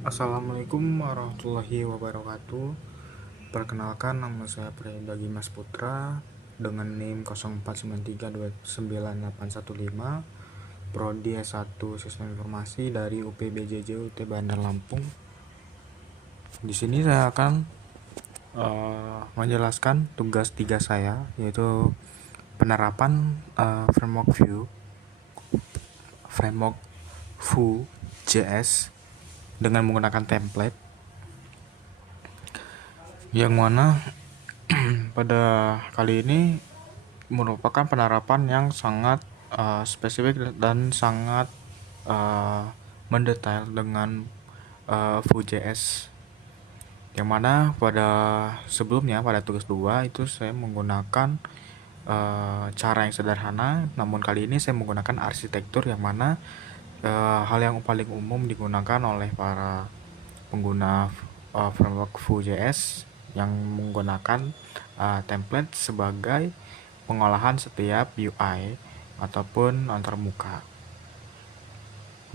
Assalamualaikum warahmatullahi wabarakatuh. Perkenalkan, nama saya Priyadi Mas Putra dengan NIM 0493298815, Prodi S1 Sistem Informasi dari UPBJJ UT Bandar Lampung. Di sini saya akan menjelaskan tugas 3 saya, yaitu penerapan framework Vue.js dengan menggunakan template, yang mana pada kali ini merupakan penerapan yang sangat spesifik dan sangat mendetail dengan Vue.js, yang mana pada sebelumnya pada tugas 2 itu saya menggunakan cara yang sederhana, namun kali ini saya menggunakan arsitektur, yang mana hal yang paling umum digunakan oleh para pengguna framework Vue.js yang menggunakan template sebagai pengolahan setiap UI ataupun antarmuka.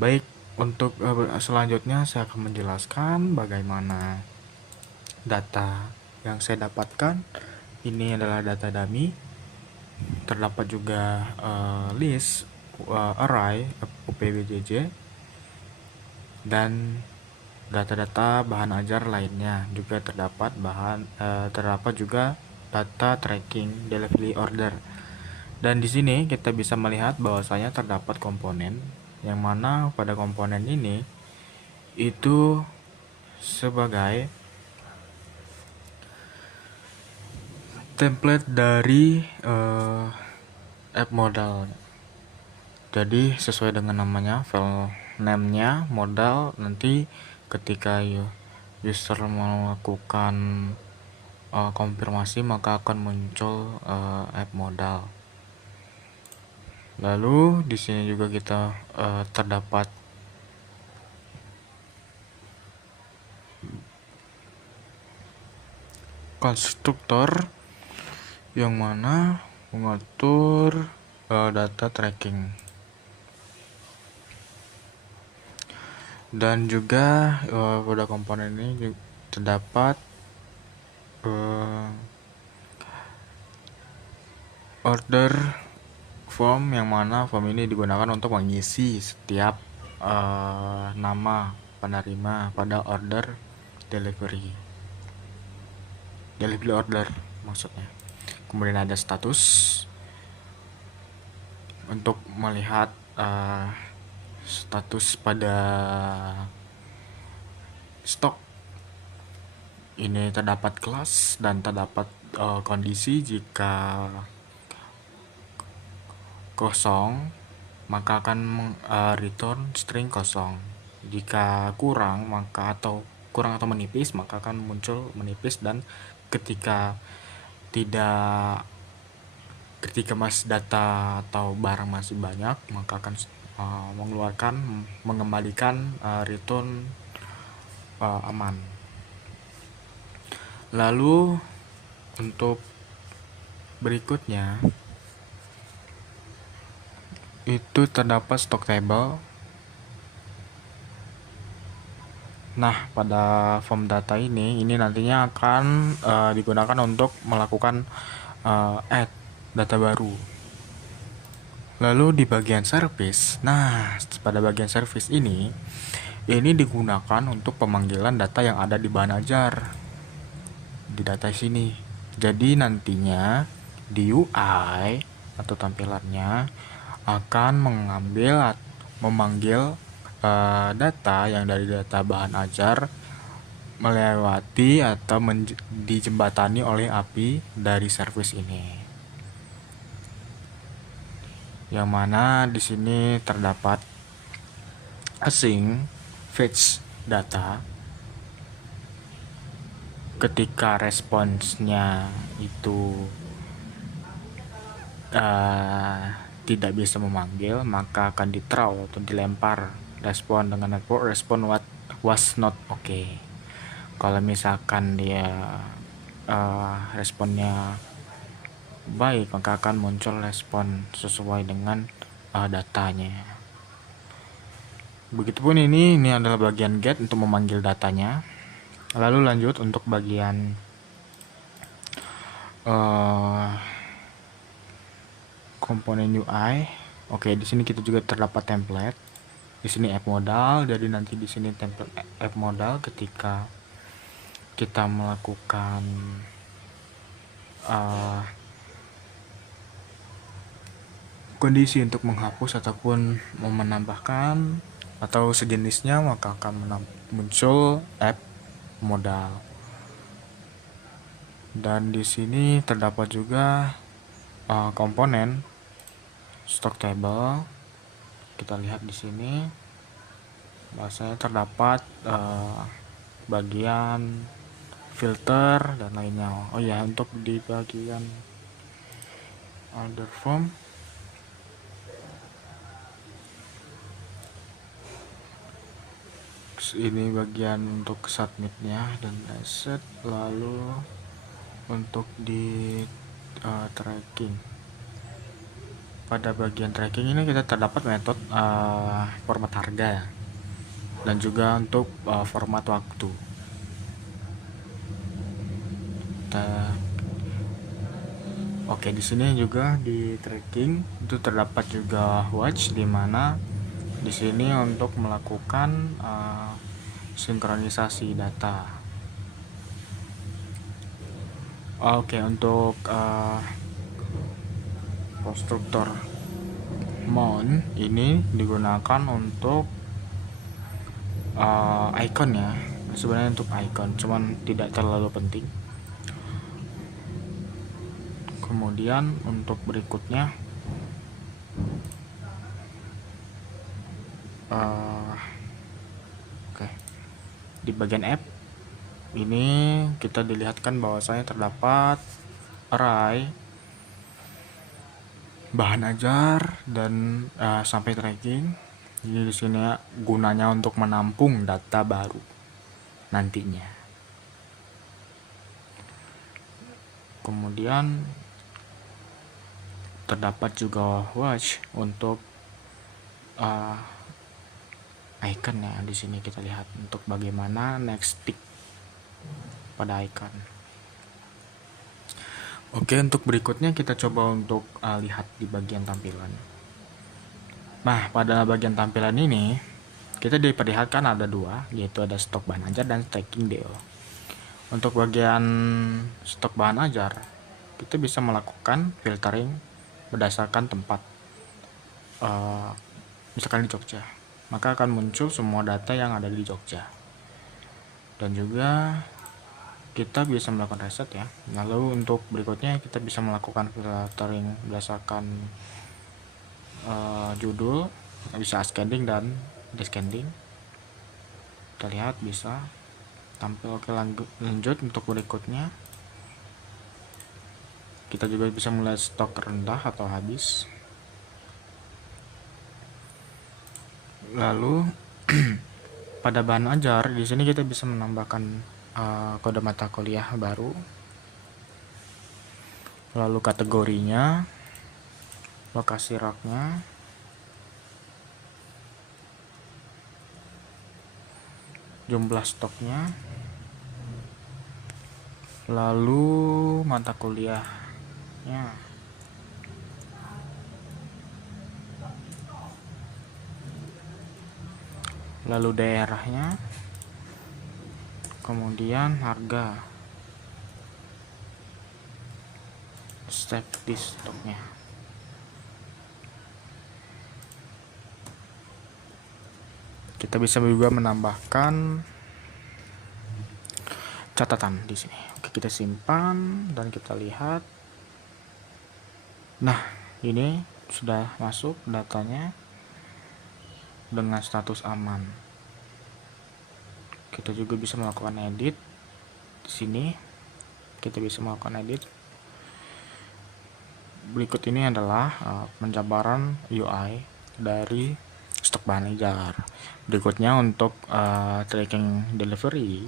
Baik, untuk selanjutnya saya akan menjelaskan bagaimana data yang saya dapatkan. Ini adalah data dummy. Terdapat juga list, array, UPBJJ, dan data-data bahan ajar lainnya. Juga terdapat juga data tracking delivery order. Dan di sini kita bisa melihat bahwasanya terdapat komponen, yang mana pada komponen ini itu sebagai template dari app modal. Jadi sesuai dengan namanya, file name-nya modal, nanti ketika user melakukan konfirmasi maka akan muncul app modal. Lalu di sini juga kita terdapat konstruktor yang mana mengatur data tracking, dan juga pada komponen ini terdapat order form, yang mana form ini digunakan untuk mengisi setiap nama penerima pada order delivery order maksudnya. Kemudian ada status untuk melihat status pada stok. Ini terdapat kelas dan terdapat kondisi. Jika kosong maka akan return string kosong. Jika kurang atau menipis maka akan muncul menipis, dan ketika masih data atau barang masih banyak maka akan mengembalikan return aman. Lalu untuk berikutnya itu terdapat stock table. Nah, pada form data ini nantinya akan digunakan untuk melakukan add data baru. Lalu di bagian service, pada bagian service ini digunakan untuk pemanggilan data yang ada di bahan ajar di data sini. Jadi nantinya di UI atau tampilannya akan memanggil data yang dari data bahan ajar melewati atau dijembatani oleh API dari service ini, yang mana di sini terdapat async fetch data. Ketika responsnya itu tidak bisa memanggil, maka akan di-throw atau dilempar respon dengan network respon was not okay. Kalau misalkan dia responnya baik, maka akan muncul respon sesuai dengan datanya. Begitupun ini adalah bagian get untuk memanggil datanya. Lalu lanjut untuk bagian komponen UI. Oke, di sini kita juga terdapat template. Di sini app modal, jadi nanti di sini template app modal ketika kita melakukan kondisi untuk menghapus ataupun mau menambahkan atau sejenisnya, maka akan muncul app modal. Dan di sini terdapat juga komponen stock table. Kita lihat di sini bahwasanya terdapat bagian filter dan lainnya. Oh ya, untuk di bagian order form ini bagian untuk submitnya dan reset. Lalu untuk di tracking, pada bagian tracking ini kita terdapat metode format harga dan juga untuk format waktu. Oke, di sini juga di tracking itu terdapat juga watch, di mana di sini untuk melakukan sinkronisasi data. Oke, untuk konstruktor mount ini digunakan untuk icon ya, sebenarnya untuk icon, cuman tidak terlalu penting. Kemudian untuk berikutnya oke, di bagian app ini kita dilihatkan bahwasanya terdapat array, bahan ajar, dan sampai tracking. Jadi di sini gunanya untuk menampung data baru nantinya. Kemudian terdapat juga watch untuk icon ya. Di sini kita lihat untuk bagaimana next tick pada icon. Oke, untuk berikutnya kita coba untuk lihat di bagian tampilan. Nah, pada bagian tampilan ini kita diperlihatkan ada dua, yaitu ada stok bahan ajar dan tracking DO. Untuk bagian stok bahan ajar, kita bisa melakukan filtering berdasarkan tempat. Misalkan di Jogja, maka akan muncul semua data yang ada di Jogja. Dan juga kita bisa melakukan reset ya. Lalu untuk berikutnya kita bisa melakukan filtering berdasarkan judul, bisa ascending dan descending. Kita lihat bisa tampil. Oke, lanjut untuk berikutnya kita juga bisa melihat stok rendah atau habis. Lalu pada bahan ajar di sini kita bisa menambahkan kode mata kuliah baru, lalu kategorinya, lokasi raknya, jumlah stoknya, lalu mata kuliahnya, lalu daerahnya, kemudian harga, save di stoknya. Kita bisa juga menambahkan catatan di sini. Oke, kita simpan dan kita lihat. Nah, ini sudah masuk datanya dengan status aman. Kita juga bisa melakukan edit di sini. Kita bisa melakukan edit. Berikut ini adalah penjabaran UI dari stok bahan ajar. Berikutnya untuk tracking delivery,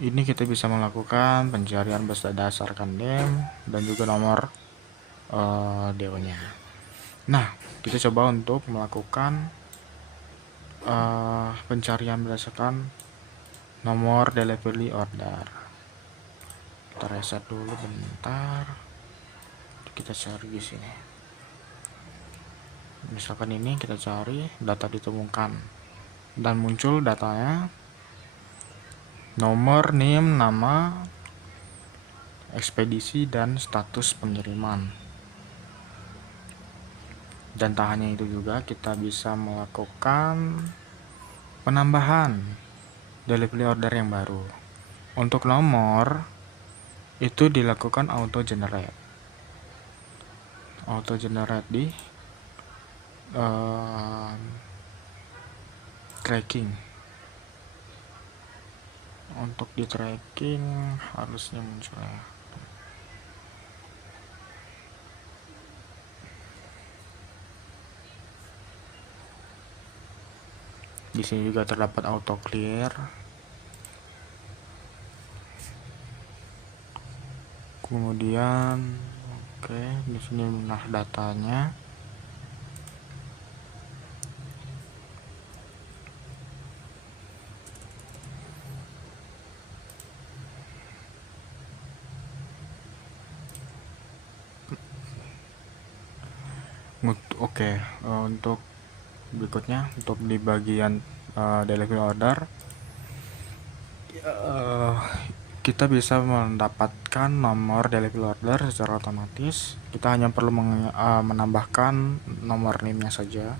ini kita bisa melakukan pencarian berdasarkan name dan juga nomor DO nya. Nah, kita coba untuk melakukan pencarian berdasarkan nomor delivery order. Kita reset dulu bentar, kita cari di sini. Misalkan ini kita cari data ditemukan dan muncul datanya, nomor, NIM, nama, ekspedisi, dan status pengiriman. Dan tak hanya itu juga, kita bisa melakukan penambahan delivery order yang baru. Untuk nomor itu dilakukan auto generate di tracking. Untuk di tracking harusnya muncul ya. Di sini juga terdapat auto clear. Kemudian oke, di sini nah datanya. Oke, untuk berikutnya, untuk di bagian delivery order, kita bisa mendapatkan nomor delivery order secara otomatis. Kita hanya perlu menambahkan nomor NIM-nya saja,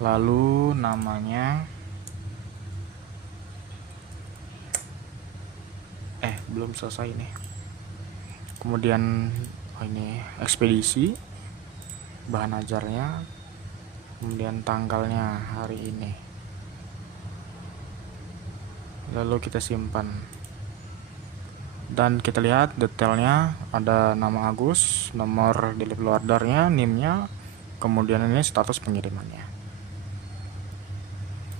lalu namanya, belum selesai nih. Kemudian ini ekspedisi, bahan ajarnya, kemudian tanggalnya hari ini, lalu kita simpan. Dan kita lihat detailnya, ada nama Agus, nomor delivery ordernya, NIM-nya, kemudian ini status pengirimannya.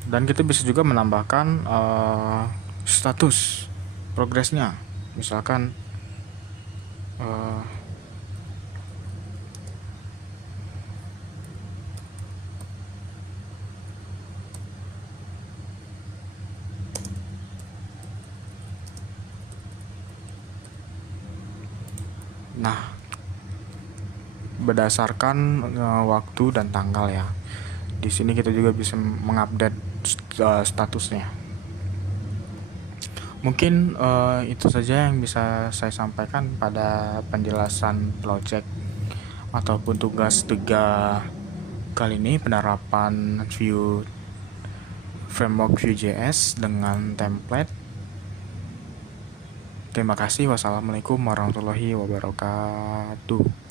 Dan kita bisa juga menambahkan status progresnya, misalkan nah, berdasarkan waktu dan tanggal ya. Di sini kita juga bisa mengupdate statusnya. Mungkin itu saja yang bisa saya sampaikan pada penjelasan project ataupun tugas 3 kali ini, penerapan framework Vue.js dengan template. Terima kasih. Wassalamualaikum warahmatullahi wabarakatuh.